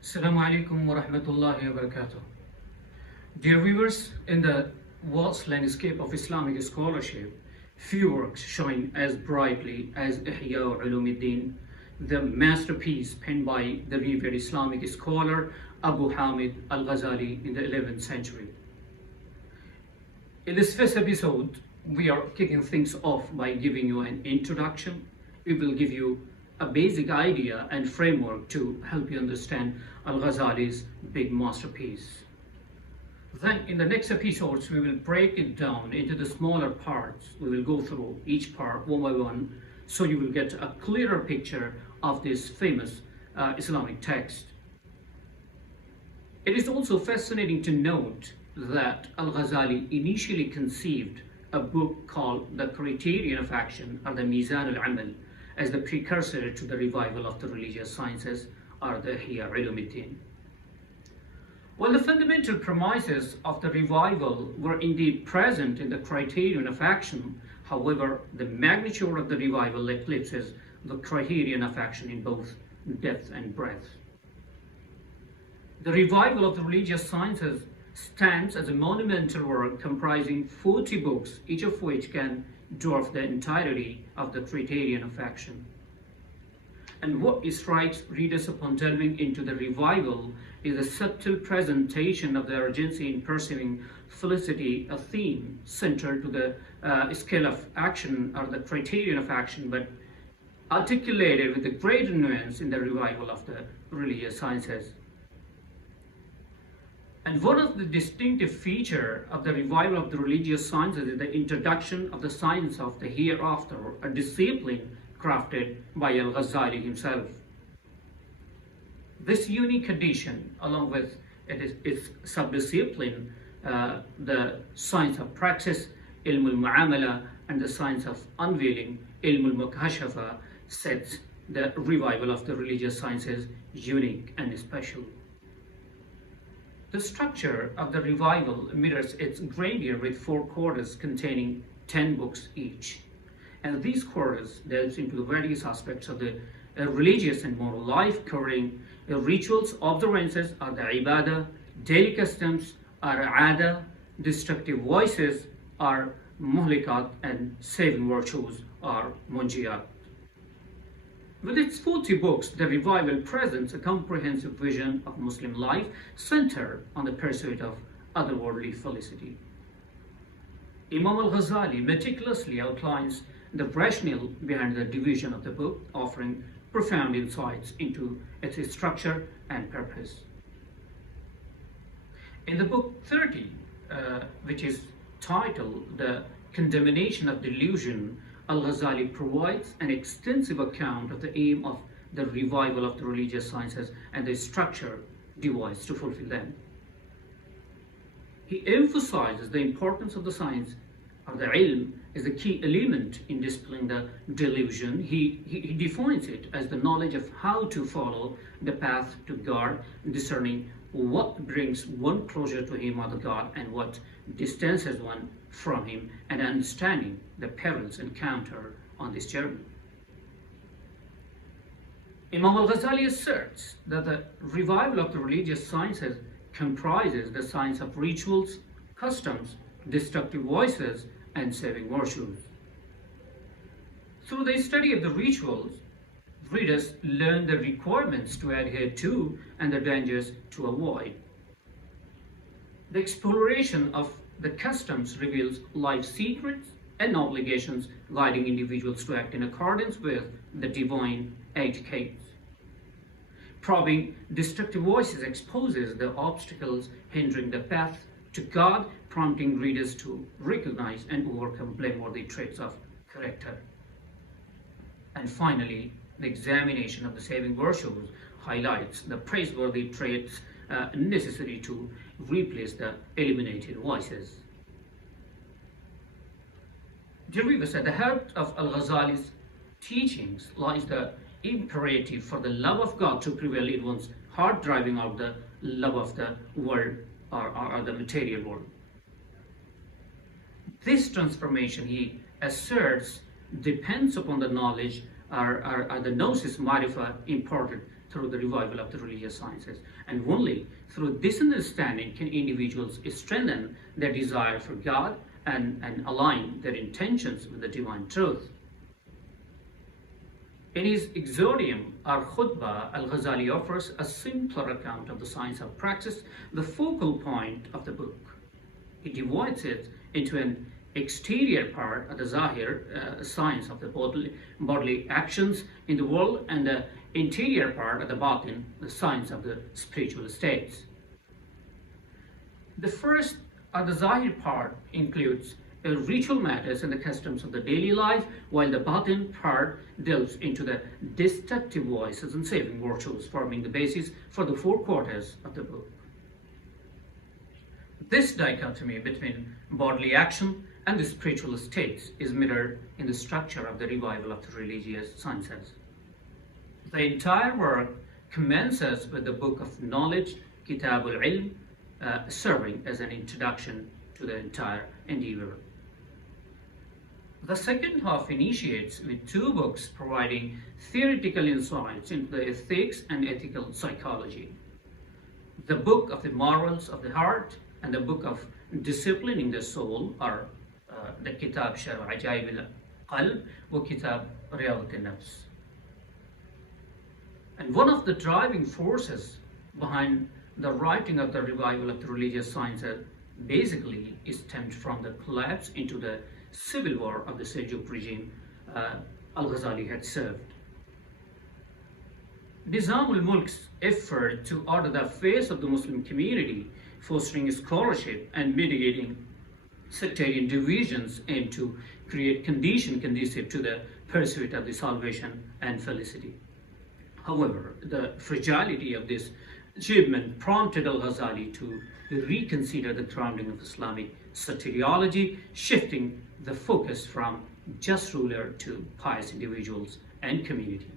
Assalamu alaikum wa rahmatullahi wa barakatuh. Dear viewers, in the vast landscape of Islamic scholarship, few works shine as brightly as Ihya Ulumuddin, the masterpiece penned by the revered Islamic scholar Abu Hamid Al-Ghazali in the 11th century. In this first episode, we are kicking things off by giving you an introduction. We will give you a basic idea and framework to help you understand Al-Ghazali's big masterpiece. Then in the next episodes, we will break it down into the smaller parts. We will go through each part one by one, so you will get a clearer picture of this famous Islamic text. It is also fascinating to note that Al-Ghazali initially conceived a book called The Criterion of Action, or the Mizan al-Amal, as the precursor to the revival of the religious sciences, or the Ihya Ulumuddin. While the fundamental premises of the revival were indeed present in the criterion of action, however, the magnitude of the revival eclipses the criterion of action in both depth and breadth. The revival of the religious sciences stands as a monumental work comprising 40 books, each of which can dwarf the entirety of the criterion of action. And what strikes readers upon delving into the revival is a subtle presentation of the urgency in pursuing felicity, a theme central to the scale of action or the criterion of action, but articulated with a greater nuance in the revival of the religious sciences. And one of the distinctive features of the revival of the religious sciences is the introduction of the science of the hereafter, a discipline crafted by Al-Ghazali himself. This unique addition, along with its sub-discipline, the science of praxis, ilm al-mu'amala, and the science of unveiling, ilm al-mukashafa, sets the revival of the religious sciences unique and special. The structure of the revival mirrors its grandeur with 4 quarters containing 10 books each. And these quarters delves into the various aspects of the religious and moral life, covering rituals, observances, or the ibadah, daily customs, or ada, destructive vices, or muhlikat, and saving virtues, or munjiyat. With its 40 books, the revival presents a comprehensive vision of Muslim life centered on the pursuit of otherworldly felicity. Imam al-Ghazali meticulously outlines the rationale behind the division of the book, offering profound insights into its structure and purpose. In the book 30, which is titled The Condemnation of Delusion, Al-Ghazali provides an extensive account of the aim of the revival of the religious sciences and the structure devised to fulfill them. He emphasizes the importance of the science of the ilm as a key element in dispelling the delusion. He defines it as the knowledge of how to follow the path to God, discerning what brings one closer to him or the God and what distances one from him, and understanding the perils encountered on this journey. Imam al-Ghazali asserts that the revival of the religious sciences comprises the science of rituals, customs, destructive vices, and saving virtues. Through the study of the rituals, readers learn the requirements to adhere to and the dangers to avoid. The exploration of the customs reveals life secrets and obligations, guiding individuals to act in accordance with the divine etiquettes. Probing destructive voices exposes the obstacles hindering the path to God, prompting readers to recognize and overcome blameworthy traits of character. And finally, the examination of the saving virtues highlights the praiseworthy traits necessary to replace the eliminated vices. Dear viewers, at the heart of Al-Ghazali's teachings lies the imperative for the love of God to prevail in one's heart, driving out the love of the world or the material world. This transformation, he asserts, depends upon the knowledge or the gnosis marifa imparted through the revival of the religious sciences. And only through this understanding can individuals strengthen their desire for God and align their intentions with the divine truth. In his exordium or khutbah, Al-Ghazali offers a simpler account of the science of praxis, the focal point of the book. He divides it into an exterior part of the zahir, science of the bodily actions in the world, and the interior part of the batin, the science of the spiritual states. The first, or the zahir part, includes ritual matters and the customs of the daily life, while the batin part delves into the destructive vices and saving virtues, forming the basis for the 4 quarters of the book. This dichotomy between bodily action and the spiritual states is mirrored in the structure of the revival of the religious sciences. The entire work commences with the book of knowledge, Kitab al-Ilm, serving as an introduction to the entire endeavor. The second half initiates with 2 books providing theoretical insights into the ethics and ethical psychology. The book of the morals of the heart and the book of disciplining the soul are the Kitab Sharh Ajaib al-Qalb wa Kitab Riyadat al-Nafs. And one of the driving forces behind the writing of the revival of the religious sciences basically is stemmed from the collapse into the civil war of the Seljuk regime Al-Ghazali had served. Nizam al-Mulk's effort to order the affairs of the Muslim community, fostering scholarship and mitigating sectarian divisions, aimed to create conditions conducive to the pursuit of the salvation and felicity. However, the fragility of this achievement prompted Al-Ghazali to reconsider the grounding of Islamic soteriology, shifting the focus from just ruler to pious individuals and community.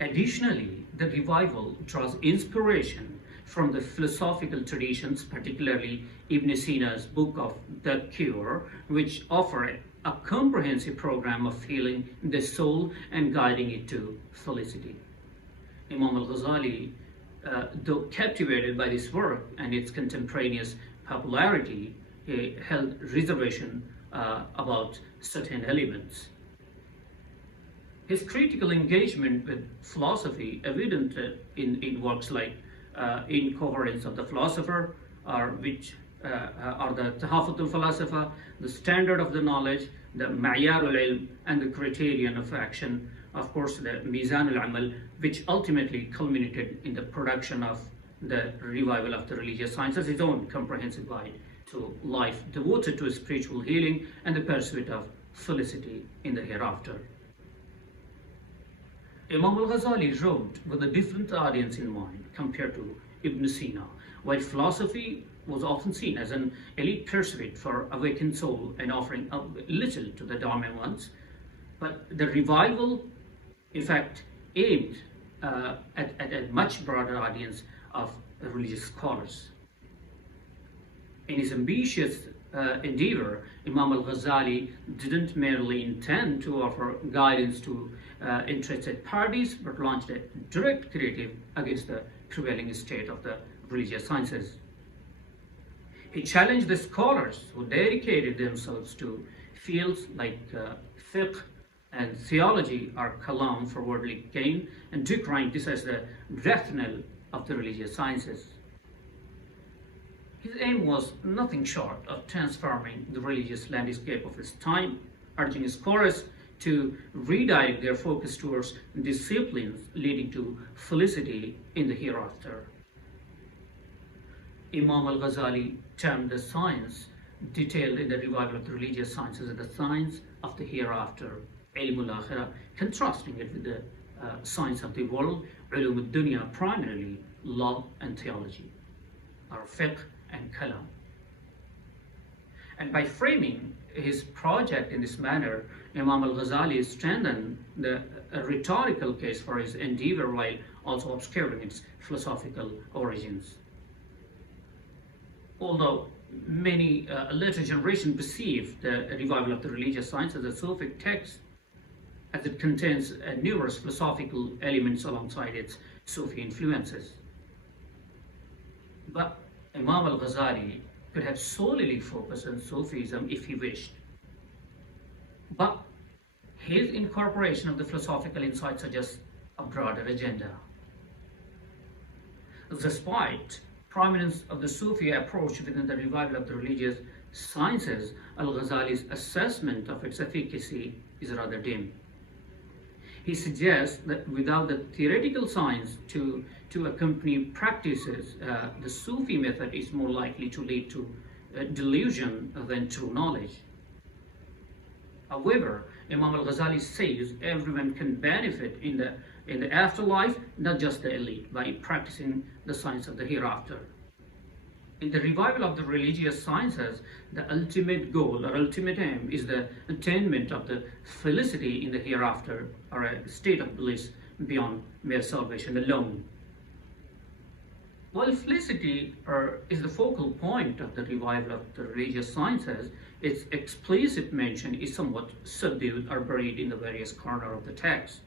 Additionally, the revival draws inspiration from the philosophical traditions, particularly Ibn Sina's book of The Cure, which offer a comprehensive program of healing the soul and guiding it to felicity. Imam al-Ghazali, though captivated by this work and its contemporaneous popularity, held reservation about certain elements. His critical engagement with philosophy, evident in works like Incoherence of the Philosopher, which are the Tahafut al-Falasifa, the Standard of the Knowledge, the Ma'yar al-Ilm, and the Criterion of Action, of course the Mizan al-Amal, which ultimately culminated in the production of the revival of the religious sciences, his own comprehensive guide to life devoted to spiritual healing and the pursuit of felicity in the hereafter. Imam al-Ghazali wrote with a different audience in mind compared to Ibn Sina. While philosophy was often seen as an elite pursuit for awakened soul and offering up little to the dormant ones, but the revival, in fact, aimed at a much broader audience of religious scholars. In his ambitious endeavor, Imam al-Ghazali didn't merely intend to offer guidance to interested parties, but launched a direct critique against the prevailing state of the religious sciences. He challenged the scholars who dedicated themselves to fields like fiqh and theology or kalam for worldly gain, and decrying this as the rationale of the religious sciences. His aim was nothing short of transforming the religious landscape of his time, urging scholars to redirect their focus towards disciplines leading to felicity in the hereafter. Imam al-Ghazali termed the science detailed in the revival of the religious sciences as the science of the hereafter, ilm al-akhirah, contrasting it with the science of the world, uloom al-dunya, primarily law and theology, or fiqh and kalam. And by framing his project in this manner, Imam al-Ghazali strengthened the rhetorical case for his endeavor while also obscuring its philosophical origins. Although many later generations perceived the revival of the religious science as a Sufi text, as it contains numerous philosophical elements alongside its Sufi influences. But Imam al-Ghazali could have solely focused on Sufism if he wished. But his incorporation of the philosophical insights suggests a broader agenda. Despite prominence of the Sufi approach within the revival of the religious sciences, Al-Ghazali's assessment of its efficacy is rather dim. He suggests that without the theoretical science to accompany practices, the Sufi method is more likely to lead to delusion than true knowledge. However, Imam al-Ghazali says everyone can benefit in the afterlife, not just the elite, by practicing the science of the hereafter. In the revival of the religious sciences, the ultimate goal or ultimate aim is the attainment of the felicity in the hereafter, or a state of bliss beyond mere salvation alone. While felicity is the focal point of the revival of the religious sciences, its explicit mention is somewhat subdued or buried in the various corners of the text.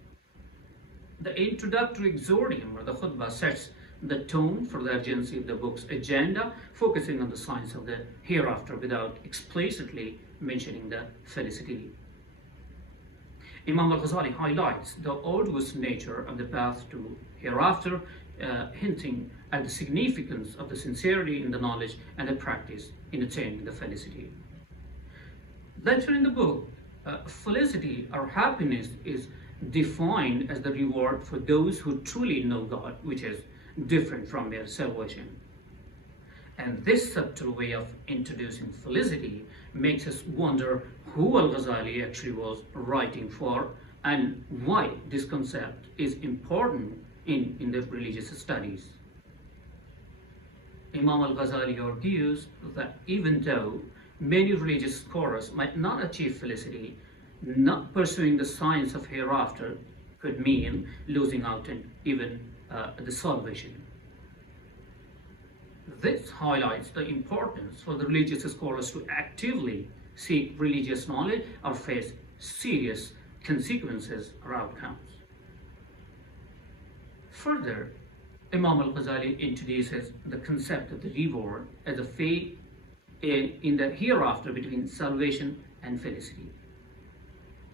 The introductory exordium or the khutbah sets the tone for the urgency of the book's agenda, focusing on the science of the hereafter without explicitly mentioning the felicity. Imam al-Ghazali highlights the arduous nature of the path to hereafter, hinting at the significance of the sincerity in the knowledge and the practice in attaining the felicity. Later in the book, felicity or happiness is defined as the reward for those who truly know God, which is different from mere salvation. And this subtle way of introducing felicity makes us wonder who Al-Ghazali actually was writing for and why this concept is important in the religious studies. Imam al-Ghazali argues that even though many religious scholars might not achieve felicity, not pursuing the science of hereafter could mean losing out on even the salvation. This highlights the importance for the religious scholars to actively seek religious knowledge or face serious consequences or outcomes. Further, Imam al-Ghazali introduces the concept of the reward as a fate in the hereafter between salvation and felicity.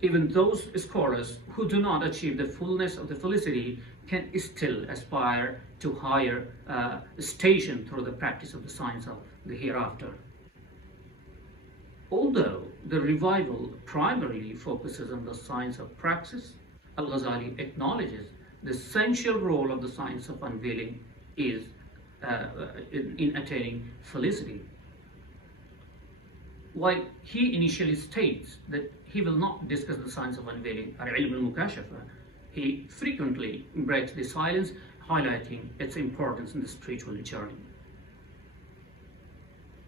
Even those scholars who do not achieve the fullness of the felicity can still aspire to higher station through the practice of the science of the hereafter. Although the revival primarily focuses on the science of praxis, Al-Ghazali acknowledges the essential role of the science of unveiling is in attaining felicity. While he initially states that he will not discuss the science of unveiling or ilm al-mukashafa, he frequently breaks the silence, highlighting its importance in the spiritual journey.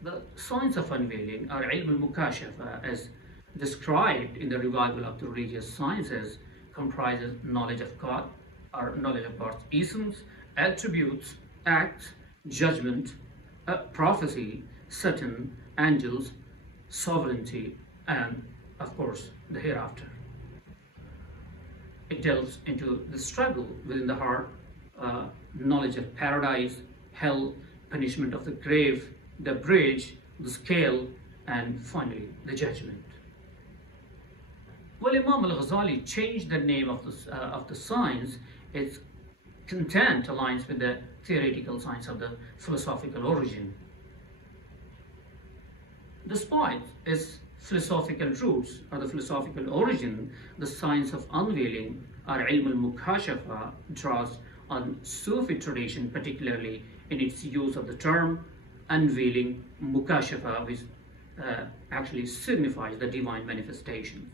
The science of unveiling or ilm al-mukashafa, as described in the revival of the religious sciences, comprises knowledge of God or knowledge of God's essence, attributes, acts, judgment, prophecy, Satan, angels, sovereignty, and of course the hereafter. It delves into the struggle within the heart, knowledge of paradise, hell, punishment of the grave, the bridge, the scale, and finally the judgment. While Imam al-Ghazali changed the name of the science, its content aligns with the theoretical science of the philosophical origin. Despite its philosophical roots or the philosophical origin, the science of unveiling or ilm al-mukashafa draws on Sufi tradition, particularly in its use of the term unveiling, mukashafa, which actually signifies the divine manifestations.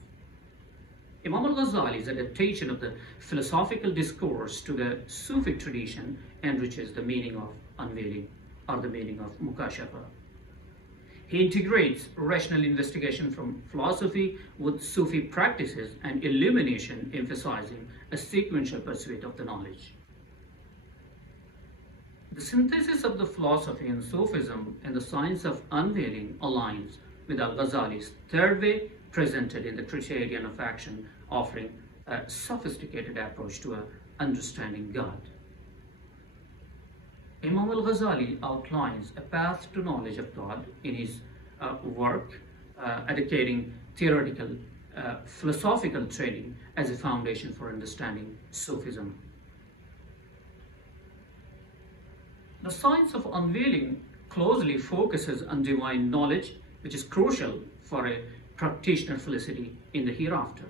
Imam al-Ghazali's adaptation of the philosophical discourse to the Sufi tradition enriches the meaning of unveiling or the meaning of mukashafa. He integrates rational investigation from philosophy with Sufi practices and illumination, emphasizing a sequential pursuit of the knowledge. The synthesis of the philosophy and Sufism and the science of unveiling aligns with Al-Ghazali's third way presented in the Criterion of Action, offering a sophisticated approach to understanding God. Imam Al-Ghazali outlines a path to knowledge of God in his work, advocating theoretical, philosophical training as a foundation for understanding Sufism. The science of unveiling closely focuses on divine knowledge, which is crucial for a practitioner felicity in the hereafter.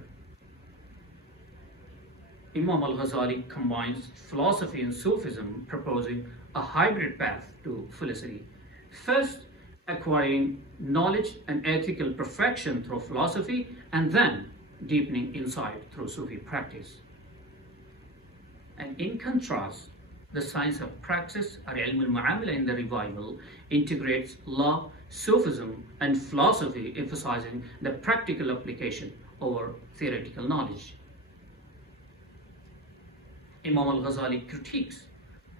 Imam Al-Ghazali combines philosophy and Sufism, proposing a hybrid path to felicity. First, acquiring knowledge and ethical perfection through philosophy, and then deepening insight through Sufi practice. And in contrast, the science of praxis, or ilm al-mu'amala in the Revival, integrates law, Sufism, and philosophy, emphasizing the practical application over theoretical knowledge. Imam Al-Ghazali critiques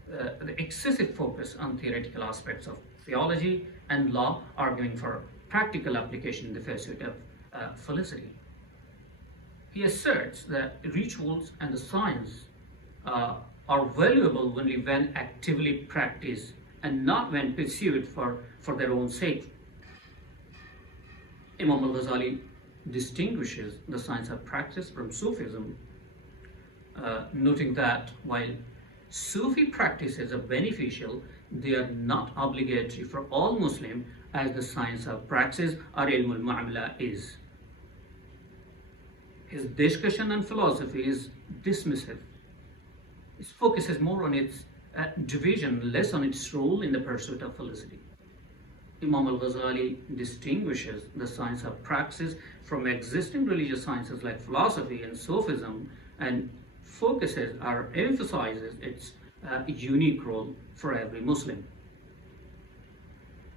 the excessive focus on theoretical aspects of theology and law, arguing for practical application in the pursuit of felicity. He asserts that rituals and the science are valuable only when actively practiced and not when pursued for their own sake. Imam Al-Ghazali distinguishes the science of practice from Sufism, noting that while Sufi practices are beneficial, they are not obligatory for all Muslims, as the science of praxis or ilm al-mu'amala is. His discussion on philosophy is dismissive. His focus is more on its division, less on its role in the pursuit of felicity. Imam Al-Ghazali distinguishes the science of praxis from existing religious sciences like philosophy and Sufism, and focuses or emphasizes its unique role for every Muslim.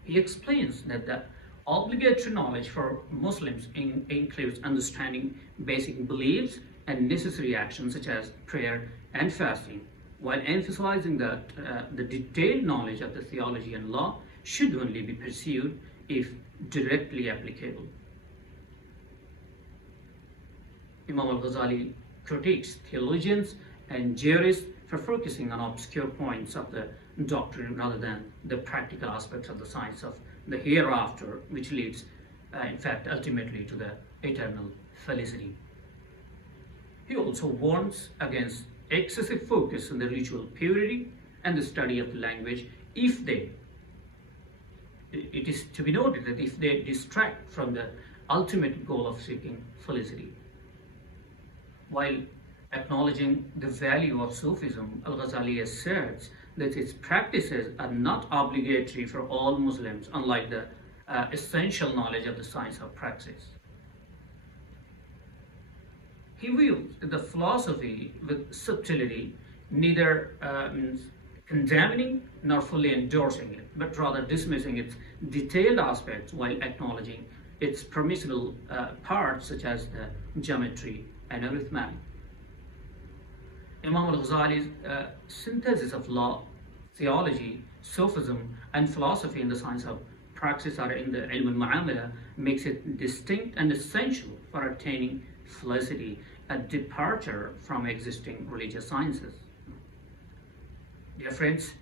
He explains that the obligatory knowledge for Muslims includes understanding basic beliefs and necessary actions such as prayer and fasting, while emphasizing that the detailed knowledge of the theology and law should only be pursued if directly applicable. Imam Al-Ghazali critiques theologians and jurists for focusing on obscure points of the doctrine rather than the practical aspects of the science of the hereafter, which leads, in fact, ultimately to the eternal felicity. He also warns against excessive focus on the ritual purity and the study of the language it is to be noted that if they distract from the ultimate goal of seeking felicity. While acknowledging the value of Sufism, Al-Ghazali asserts that its practices are not obligatory for all Muslims, unlike the essential knowledge of the science of praxis. He views the philosophy with subtlety, neither condemning nor fully endorsing it, but rather dismissing its detailed aspects while acknowledging its permissible parts such as the geometry and arithmetic. Imam Al-Ghazali's synthesis of law, theology, Sufism, and philosophy in the science of praxis or in the ilm al-mu'amala makes it distinct and essential for attaining felicity, a departure from existing religious sciences. Dear friends,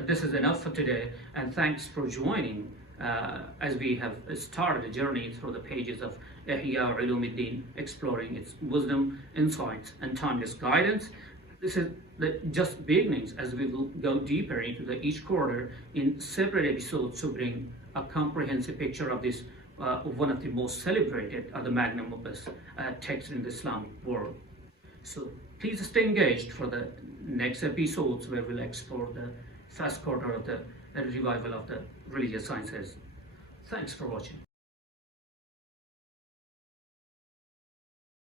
this is enough for today, and thanks for joining as we have started a journey through the pages of Ihya Ulumuddin, exploring its wisdom, insights, and timeless guidance. This is just beginnings, as we will go deeper into each quarter in separate episodes to bring a comprehensive picture of this one of the most celebrated, the magnum opus text in the Islamic world. So please stay engaged for the next episodes, where we'll explore the first quarter of the revival of the religious sciences. Thanks for watching.